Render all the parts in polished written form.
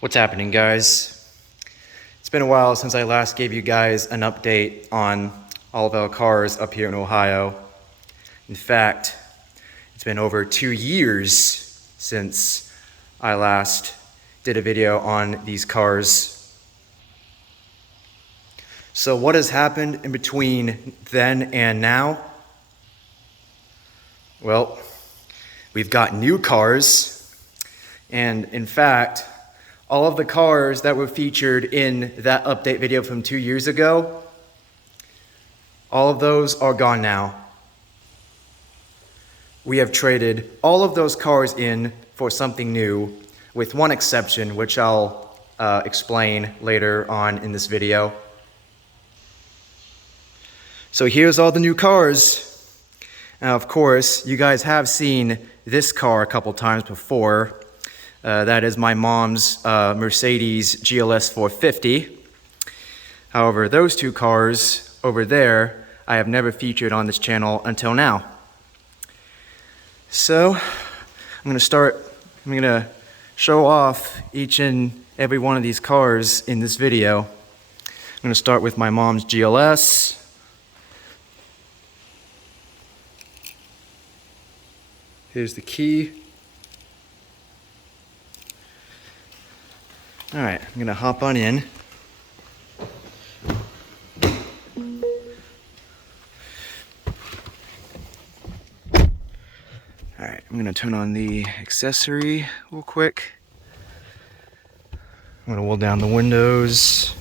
What's happening, guys? It's been a while since I last gave you guys an update on all of our cars up here in Ohio. In fact, it's been over 2 years since I last did a video on these cars. So what has happened in between then and now? Well, we've got new cars, and in fact, all of the cars that were featured in that update video from 2 years ago, all of those are gone now. We have traded all of those cars in for something new, with one exception, which I'll explain later on in this video. So here's all the new cars. Now, of course, you guys have seen this car a couple times before. That is my mom's Mercedes GLS 450. However, those two cars over there, I have never featured on this channel until now. So, I'm gonna show off each and every one of these cars in this video. I'm gonna start with my mom's GLS. Here's the key. All right, I'm gonna hop on in. All right, I'm gonna turn on the accessory real quick. I'm gonna roll down the windows.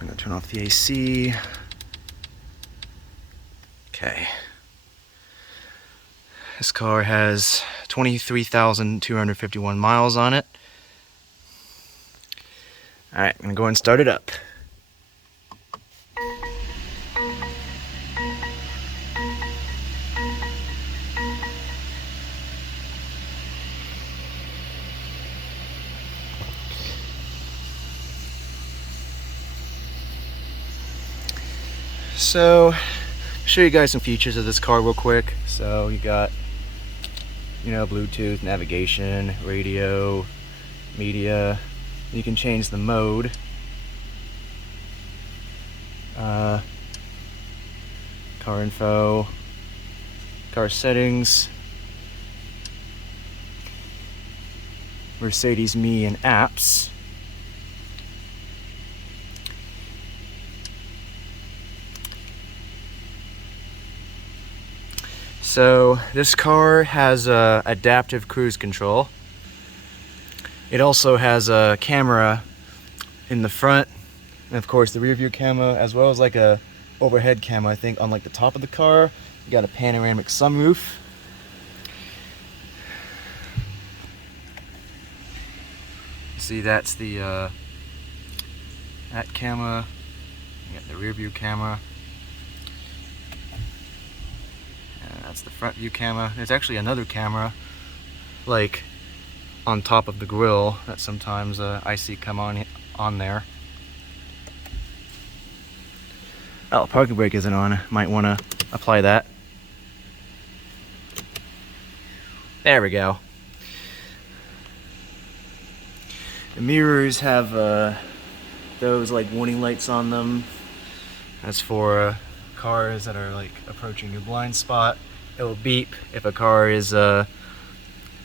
I'm gonna turn off the AC. Okay. This car has 23,251 miles on it. All right, I'm gonna go ahead and start it up. So, show you guys some features of this car real quick. So you got, Bluetooth, navigation, radio, media. You can change the mode. Car info, car settings, Mercedes Me and apps. So this car has adaptive cruise control. It also has a camera in the front, and of course the rear view camera, as well as like a overhead camera, I think, on like the top of the car. You got a panoramic sunroof. See, that's the that camera. You got the rear view camera. That's the front view camera. There's actually another camera, like on top of the grill, that sometimes I see come on there. Oh, parking brake isn't on. Might want to apply that. There we go. The mirrors have those like warning lights on them. That's for cars that are like approaching your blind spot. It will beep if a car is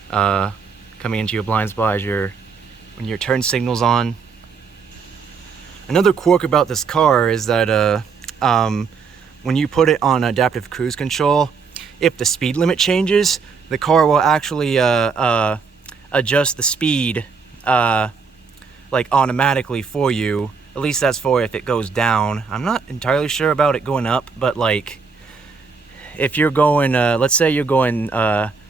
coming into your blind spot when your turn signal's on. Another quirk about this car is that when you put it on adaptive cruise control, if the speed limit changes, the car will actually adjust the speed like automatically for you. At least that's for if it goes down. I'm not entirely sure about it going up, but like if you're going, let's say you're going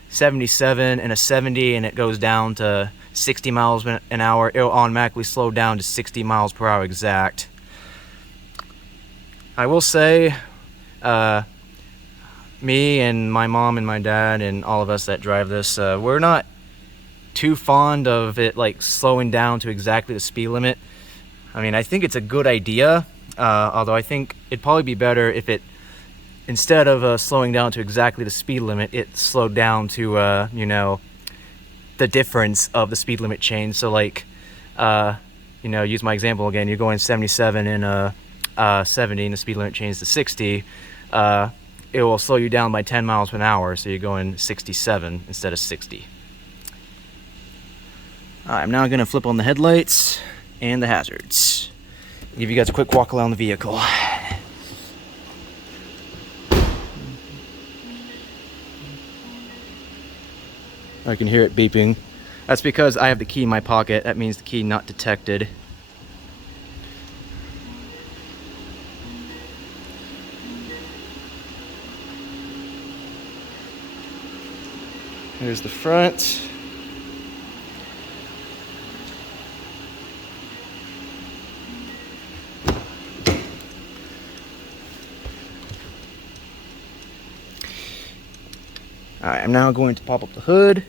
77 and a 70 and it goes down to 60 miles an hour, it'll automatically slow down to 60 miles per hour exact. I will say, me and my mom and my dad and all of us that drive this, we're not too fond of it like slowing down to exactly the speed limit. I mean, I think it's a good idea, although I think it'd probably be better if it instead of slowing down to exactly the speed limit, it slowed down to, you know, the difference of the speed limit change. So like, you know, use my example again, you're going 77 and 70 and the speed limit changes to 60, it will slow you down by 10 miles per hour, so you're going 67 instead of 60. I'm now going to flip on the headlights and the hazards. Give you guys a quick walk around the vehicle. I can hear it beeping. That's because I have the key in my pocket. That means the key not detected. Here's the front. Alright, I'm now going to pop up the hood.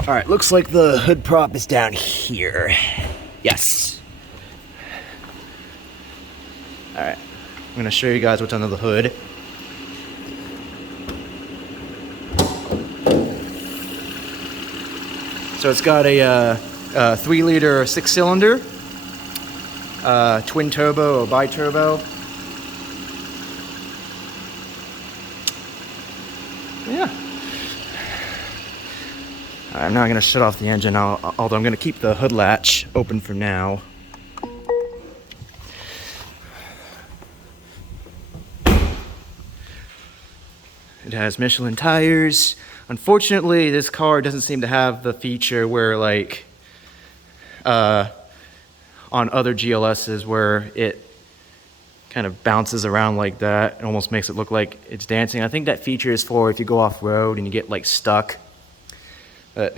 Alright, looks like the hood prop is down here. Yes. Alright, I'm going to show you guys what's under the hood. So it's got a 3-liter 6-cylinder, twin turbo or bi-turbo. Yeah. I'm now going to shut off the engine, although I'm going to keep the hood latch open for now. It has Michelin tires. Unfortunately, this car doesn't seem to have the feature where, like, on other GLSs where it kind of bounces around like that. It almost makes it look like it's dancing. I think that feature is for if you go off-road and you get, like, stuck. But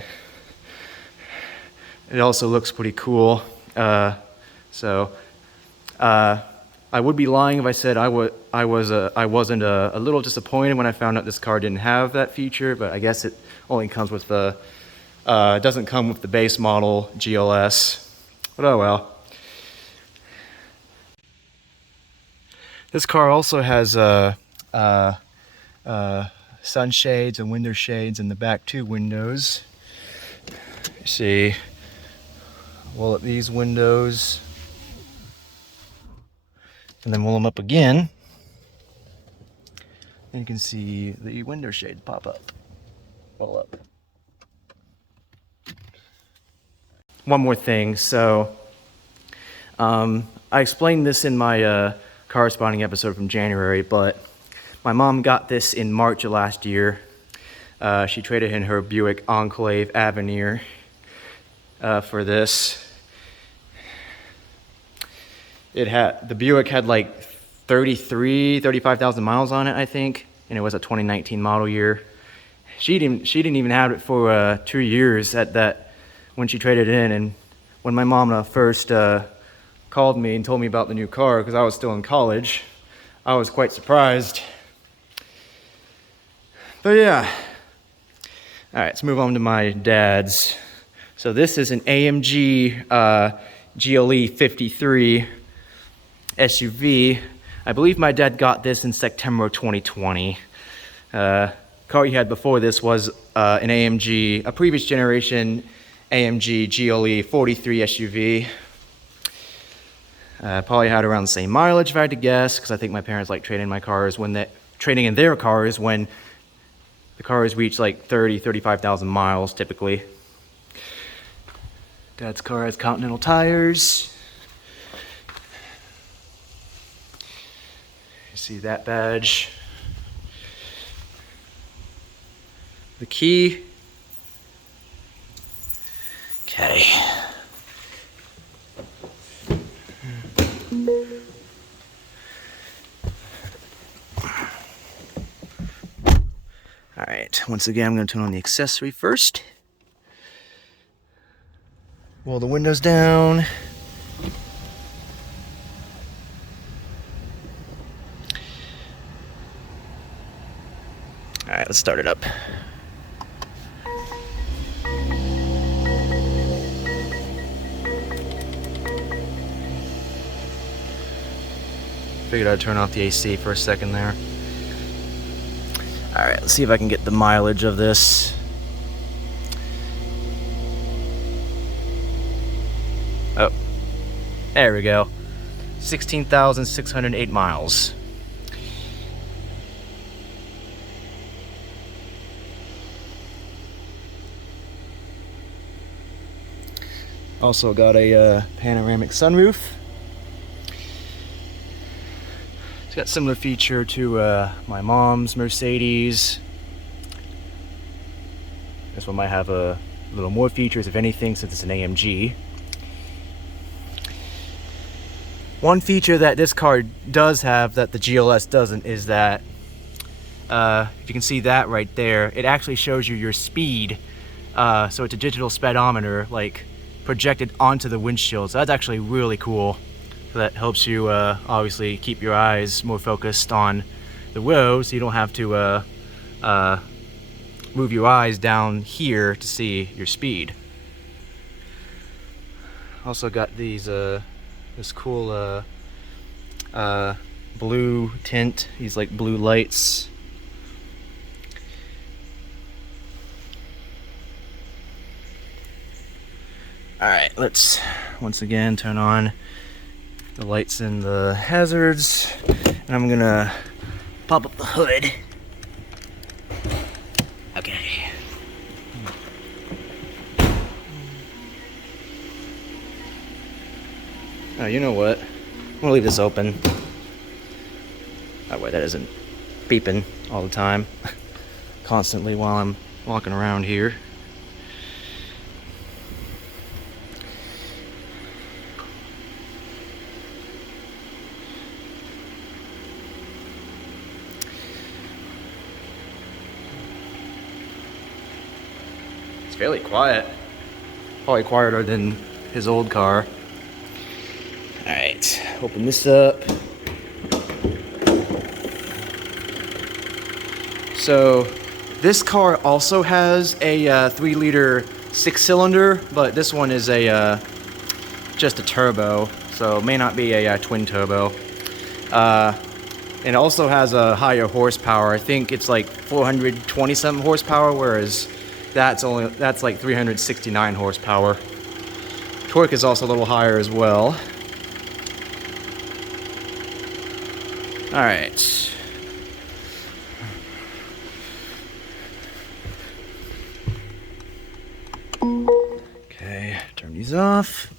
it also looks pretty cool. I would be lying if I said I wasn't a little disappointed when I found out this car didn't have that feature, but I guess it only comes with the, it doesn't come with the base model GLS, but oh well. This car also has sunshades and window shades in the back 2 windows. You see, roll up these windows, and then roll them up again, and you can see the window shades pop up, roll up. One more thing, so I explained this in my corresponding episode from January, but my mom got this in March of last year. She traded in her Buick Enclave Avenir for this. The Buick had like 35,000 miles on it, I think, and it was a 2019 model year. She didn't even have it for 2 years at that when she traded it in. And when my mom first called me and told me about the new car, because I was still in college, I was quite surprised. But yeah. All right, let's move on to my dad's. So this is an AMG GLE 53 SUV. I believe my dad got this in September 2020. Car he had before this was an AMG, a previous generation AMG GLE 43 SUV. Probably had around the same mileage if I had to guess, because I think my parents like trading in their cars when the cars reach like 35,000 miles typically. Dad's car has Continental tires. You see that badge. The key. Okay. All right, once again, I'm going to turn on the accessory first. Roll the windows down. All right, let's start it up. Figured I'd turn off the AC for a second there. Alright, let's see if I can get the mileage of this. Oh, there we go. 16,608 miles. Also got a panoramic sunroof. It's got similar feature to my mom's Mercedes. This one might have a little more features, if anything, since it's an AMG. One feature that this car does have that the GLS doesn't is that, if you can see that right there, it actually shows you your speed. So it's a digital speedometer, like projected onto the windshield. So that's actually really cool. So that helps you obviously keep your eyes more focused on the road, so you don't have to move your eyes down here to see your speed. Also got these this cool blue tint, these like blue lights. Alright, let's once again turn on the lights and the hazards, and I'm gonna pop up the hood. Okay. Oh, you know what? I'm gonna leave this open. That way that isn't beeping all the time, constantly while I'm walking around here. It's fairly quiet. Probably quieter than his old car. Alright, open this up. So, this car also has a 3-liter 6-cylinder, but this one is a just a turbo, so it may not be a twin turbo. And it also has a higher horsepower. I think it's like 420-something horsepower, whereas that's like 369 horsepower. Torque is also a little higher as well. All right. Okay, turn these off.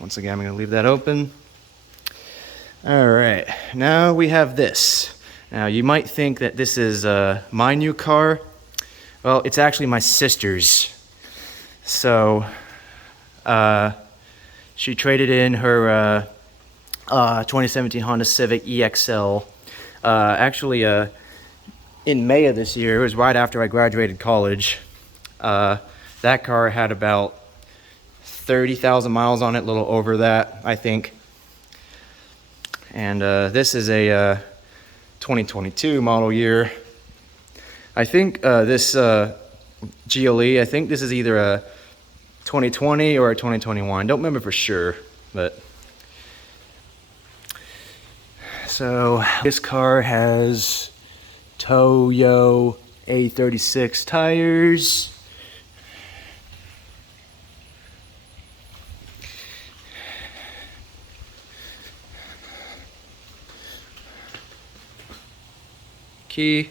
Once again, I'm going to leave that open. All right, now we have this. Now, you might think that this is my new car. Well, it's actually my sister's. So, she traded in her 2017 Honda Civic EXL. Actually, in May of this year, it was right after I graduated college. That car had about 30,000 miles on it, a little over that, I think. And this is a 2022 model year. I think this GLE, I think this is either a 2020 or a 2021. Don't remember for sure, but. So this car has Toyo A36 tires. Key.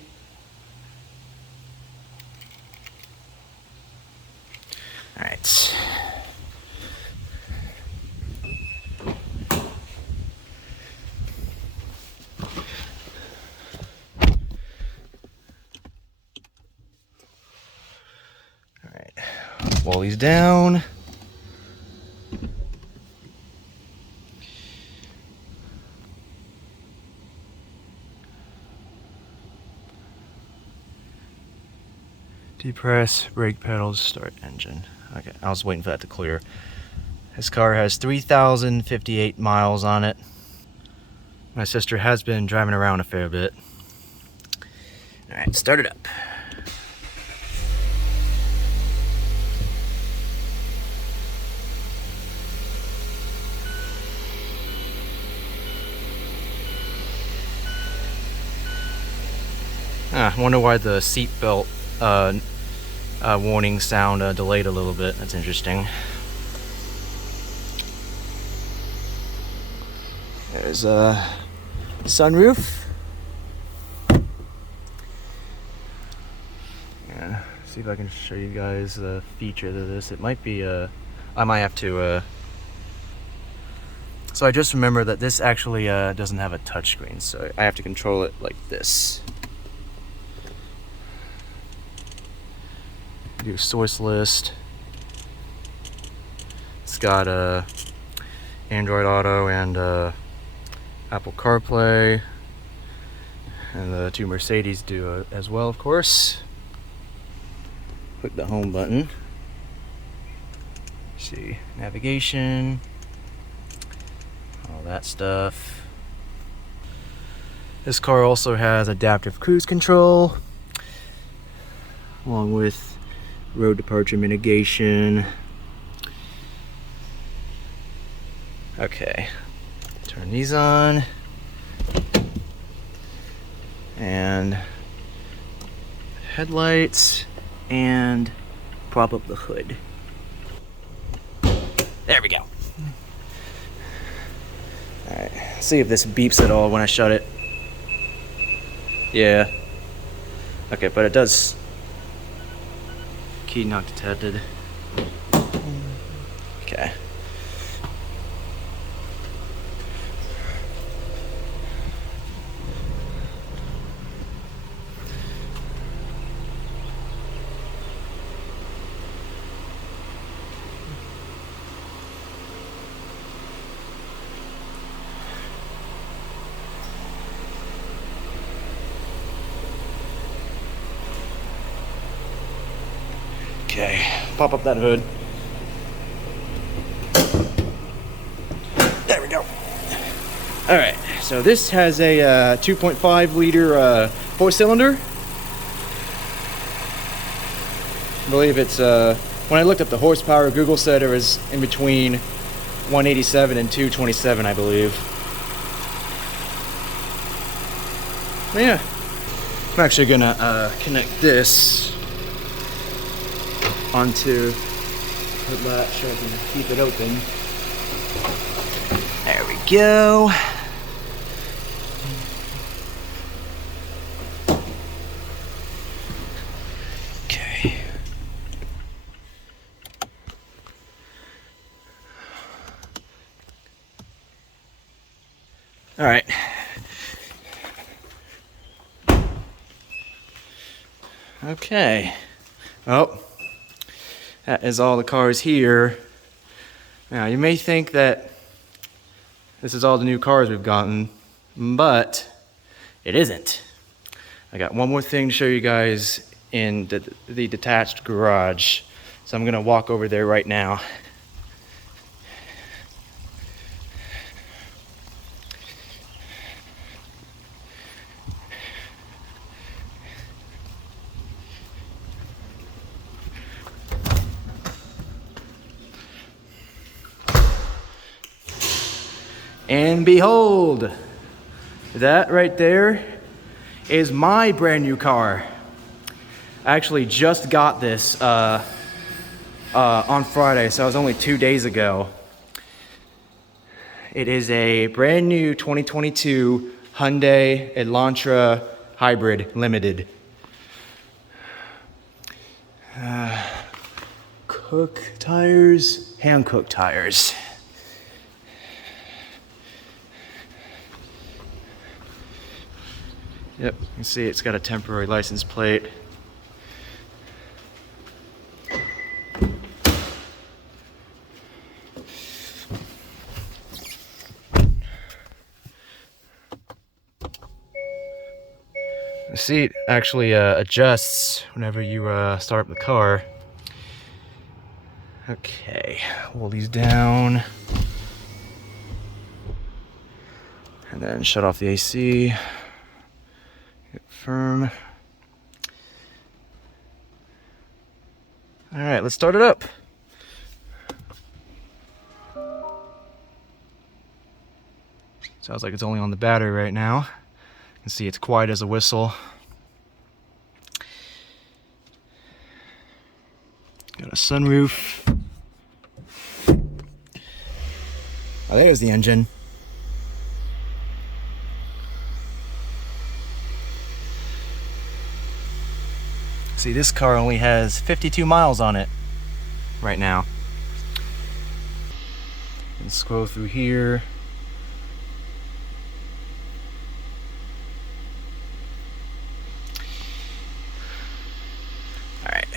All right. All right. Wall these down. Depress, brake pedals, start engine. Okay, I was waiting for that to clear. This car has 3,058 miles on it. My sister has been driving around a fair bit. All right, start it up. I wonder why the seatbelt warning sound delayed a little bit. That's interesting. There's a sunroof. Yeah, see if I can show you guys the features of this. It might be I might have to so I just remember that this actually doesn't have a touchscreen, so I have to control it like this. Do source list. It's got Android Auto and Apple CarPlay, and the two Mercedes do as well, of course. Click the home button. See, navigation, all that stuff. This car also has adaptive cruise control, along with road departure mitigation. Okay, turn these on, and headlights, and prop up the hood. There we go. Alright, see if this beeps at all when I shut it. Yeah. Okay, but it does. Key not detected. Okay. Okay, pop up that hood. There we go. All right, so this has a 2.5 liter four-cylinder. I believe it's, when I looked up the horsepower, Google said it was in between 187 and 227, I believe. But yeah, I'm actually gonna connect this onto the latch so I can keep it open. There we go. Okay. All right. Okay. Oh. That is all the cars here. Now, you may think that this is all the new cars we've gotten, but it isn't. I got one more thing to show you guys in the detached garage. So I'm gonna walk over there right now. And behold, that right there is my brand new car. I actually just got this on Friday, so it was only 2 days ago. It is a brand new 2022 Hyundai Elantra Hybrid Limited. Cook tires, hand cooked tires. Yep, you can see it's got a temporary license plate. The seat actually adjusts whenever you start up the car. Okay, roll these down. And then shut off the AC. Get firm. All right, let's start it up. Sounds like it's only on the battery right now. You can see it's quiet as a whistle. sunroof. Oh, there's the engine. See, this car only has 52 miles on it right now. And scroll through here. All right.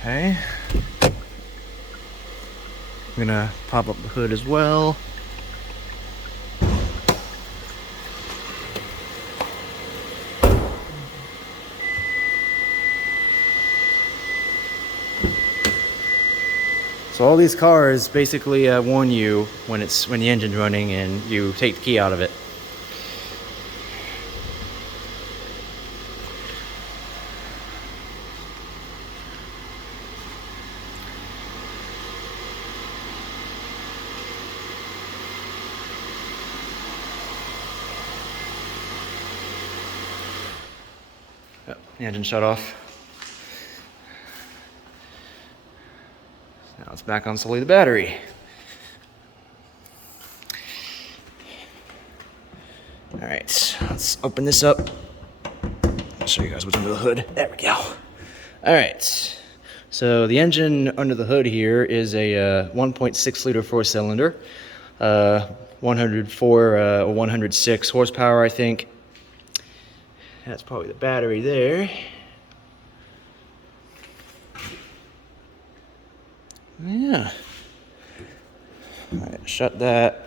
Okay. I'm gonna pop up the hood as well. So all these cars basically warn you when the engine's running and you take the key out of it. Yep, the engine shut off. Now it's back on solely the battery. All right, let's open this up. I'll show you guys what's under the hood. There we go. All right, so the engine under the hood here is a 1.6 liter four-cylinder, 104 or 106 horsepower, I think. That's probably the battery there. Yeah. All right, shut that.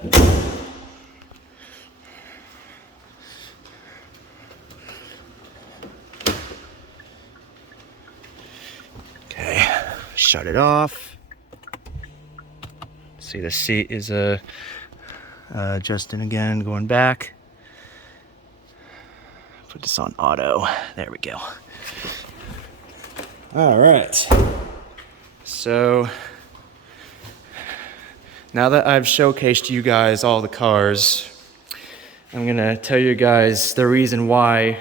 Okay, shut it off. See, the seat is adjusting again, going back. Put this on auto. There we go. All right. So now that I've showcased you guys all the cars, I'm gonna tell you guys the reason why,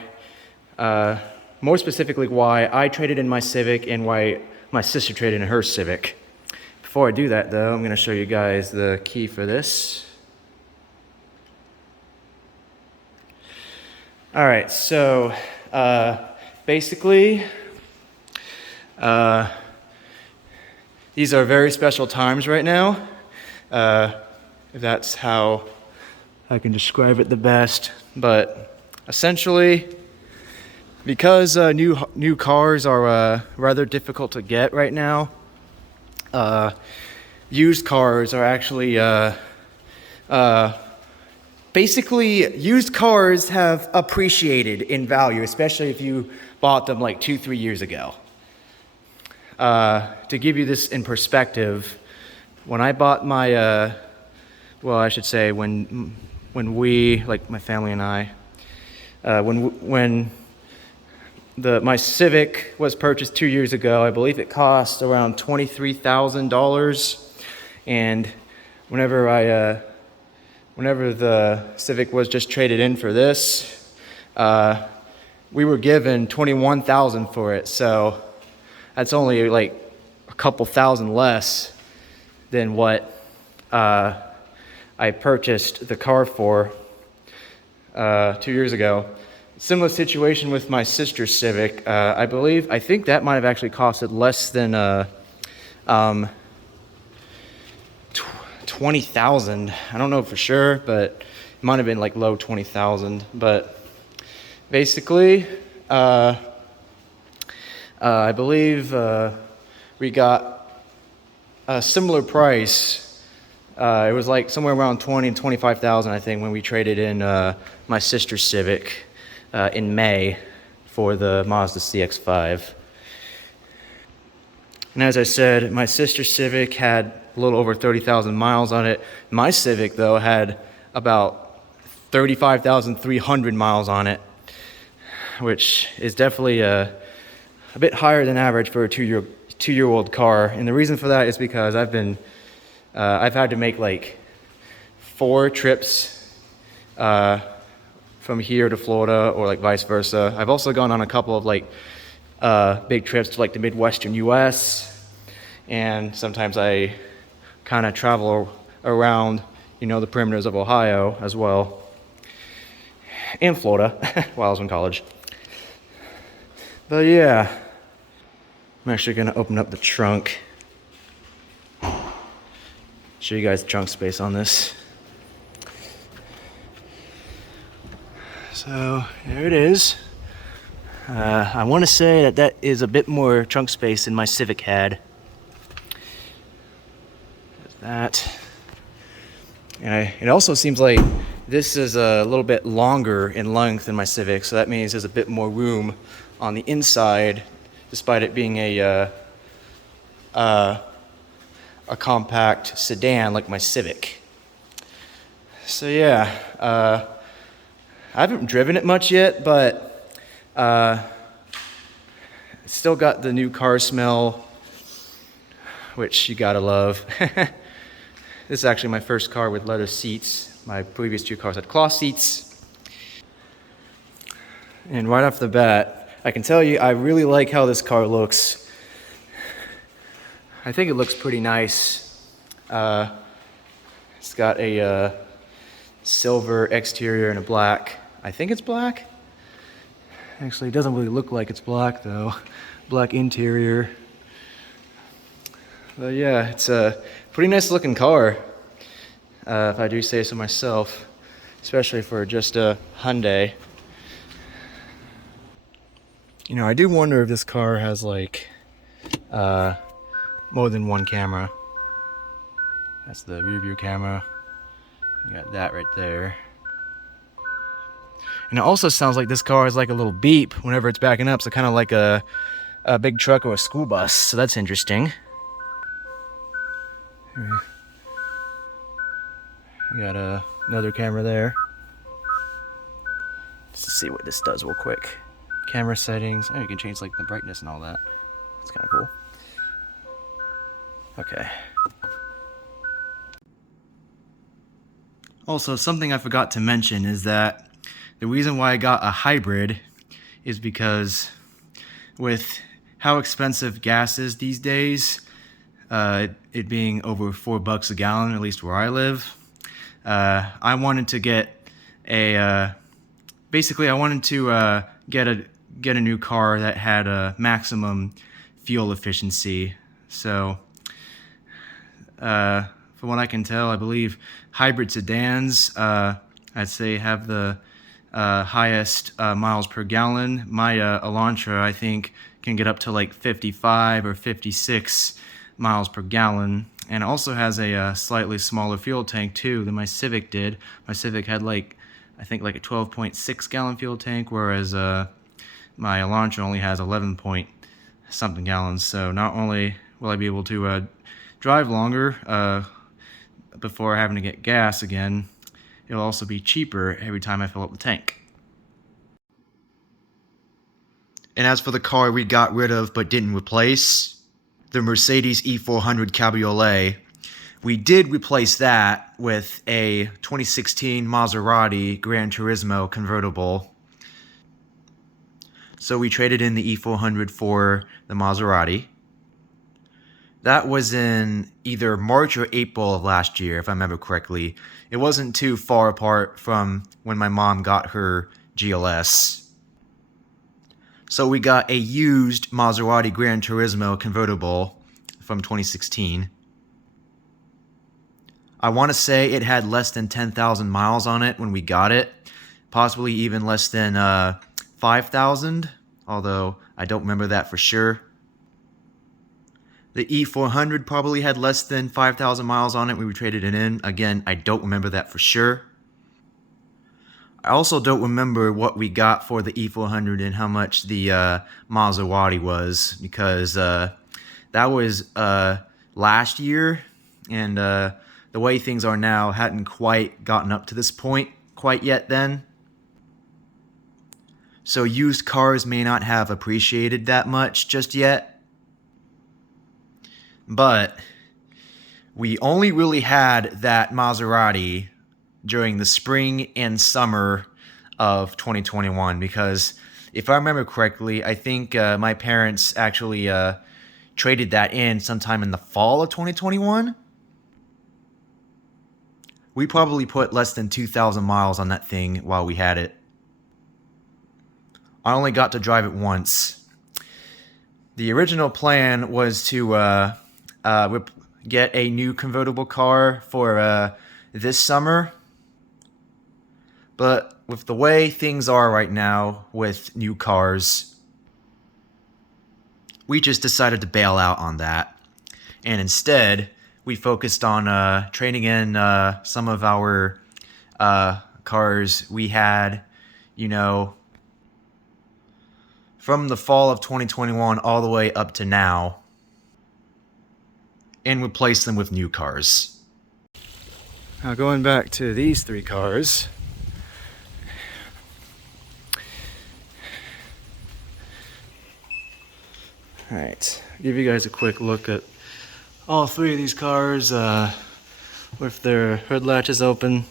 more specifically why I traded in my Civic and why my sister traded in her Civic. Before I do that though, I'm gonna show you guys the key for this. All right, so basically, these are very special times right now. If that's how I can describe it the best. But essentially, because new cars are rather difficult to get right now, used cars are actually basically, used cars have appreciated in value, especially if you bought them like 2-3 years ago. To give you this in perspective, when I bought my, well, I should say when we, like my family and I, when my Civic was purchased 2 years ago, I believe it cost around $23,000, and whenever the Civic was just traded in for this, we were given $21,000 for it. So that's only like a couple thousand less than what I purchased the car for 2 years ago. Similar situation with my sister's Civic. I think that might have actually costed less than $20,000. I don't know for sure, but it might have been like low 20,000. But basically, I believe we got a similar price. It was like somewhere around 20 and 25,000, I think, when we traded in my sister's Civic in May for the Mazda CX-5. And as I said, my sister's Civic had a little over 30,000 miles on it. My Civic, though, had about 35,300 miles on it, which is definitely a bit higher than average for a two-year-old car. And the reason for that is because I've had to make like 4 trips from here to Florida or like vice versa. I've also gone on a couple of like big trips to like the Midwestern US, and sometimes I kind of travel around, you know, the perimeters of Ohio as well, and Florida while I was in college. But yeah, I'm actually gonna open up the trunk. Show you guys the trunk space on this. So there it is. I want to say that is a bit more trunk space than my Civic had. There's that. And it also seems like this is a little bit longer in length than my Civic, so that means there's a bit more room on the inside, despite it being a compact sedan like my Civic. So yeah, I haven't driven it much yet, but it's still got the new car smell, which you gotta love. This is actually my first car with leather seats. My previous two cars had cloth seats. And right off the bat, I can tell you I really like how this car looks. I think it looks pretty nice. It's got a silver exterior and a black. I think it's black. Actually, it doesn't really look like it's black though. Black interior. But yeah, it's a pretty nice looking car, if I do say so myself, especially for just a Hyundai. You know, I do wonder if this car has like more than one camera. That's the rear view camera. You got that right there. And it also sounds like this car has like a little beep whenever it's backing up, so kind of like a big truck or a school bus, so that's interesting. You got another camera there. Just to see what this does real quick. Camera settings. Oh, you can change like the brightness and all that. That's kind of cool. Okay. Also, something I forgot to mention is that the reason why I got a hybrid is because with how expensive gas is these days, it being over $4 a gallon, at least where I live, I wanted to get a basically I wanted to get a new car that had a maximum fuel efficiency. So from what I can tell, I believe hybrid sedans, I'd say, have the highest miles per gallon. My Elantra, I think, can get up to like 55 or 56 miles per gallon, and it also has a slightly smaller fuel tank too than my Civic did. My Civic had like, I think, like a 12.6 gallon fuel tank, whereas my Elantra only has 11 point something gallons. So not only will I be able to drive longer before having to get gas again, it'll also be cheaper every time I fill up the tank. And as for the car we got rid of but didn't replace, the Mercedes E400 Cabriolet, we did replace that with a 2016 Maserati Gran Turismo convertible. So we traded in the E400 for the Maserati. That was in either March or April of last year, if I remember correctly. It wasn't too far apart from when my mom got her GLS. So we got a used Maserati Gran Turismo convertible from 2016. I want to say it had less than 10,000 miles on it when we got it. Possibly even less than 5,000, although I don't remember that for sure. The E400 probably had less than 5,000 miles on it when we traded it in. Again, I don't remember that for sure. I also don't remember what we got for the E400 and how much the Maserati was, because that was last year, and the way things are now hadn't quite gotten up to this point quite yet then. So used cars may not have appreciated that much just yet. But we only really had that Maserati during the spring and summer of 2021, because if I remember correctly, I think my parents actually traded that in sometime in the fall of 2021. We probably put less than 2,000 miles on that thing while we had it. I only got to drive it once. The original plan was to get a new convertible car for this summer. But with the way things are right now with new cars, we just decided to bail out on that. And instead, we focused on trading in some of our cars we had, you know, from the fall of 2021 all the way up to now, and replace them with new cars. Now going back to these three cars. Alright, give you guys a quick look at all three of these cars with their hood latches open,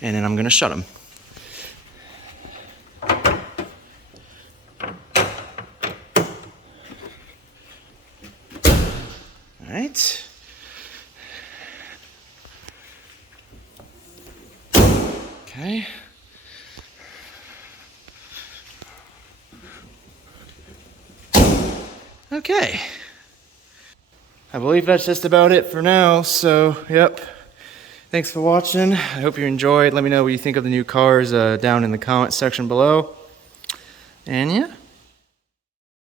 and then I'm going to shut them. Alright. Okay. Okay. I believe that's just about it for now, so yep. Thanks for watching. I hope you enjoyed. Let me know what you think of the new cars down in the comment section below. And yeah.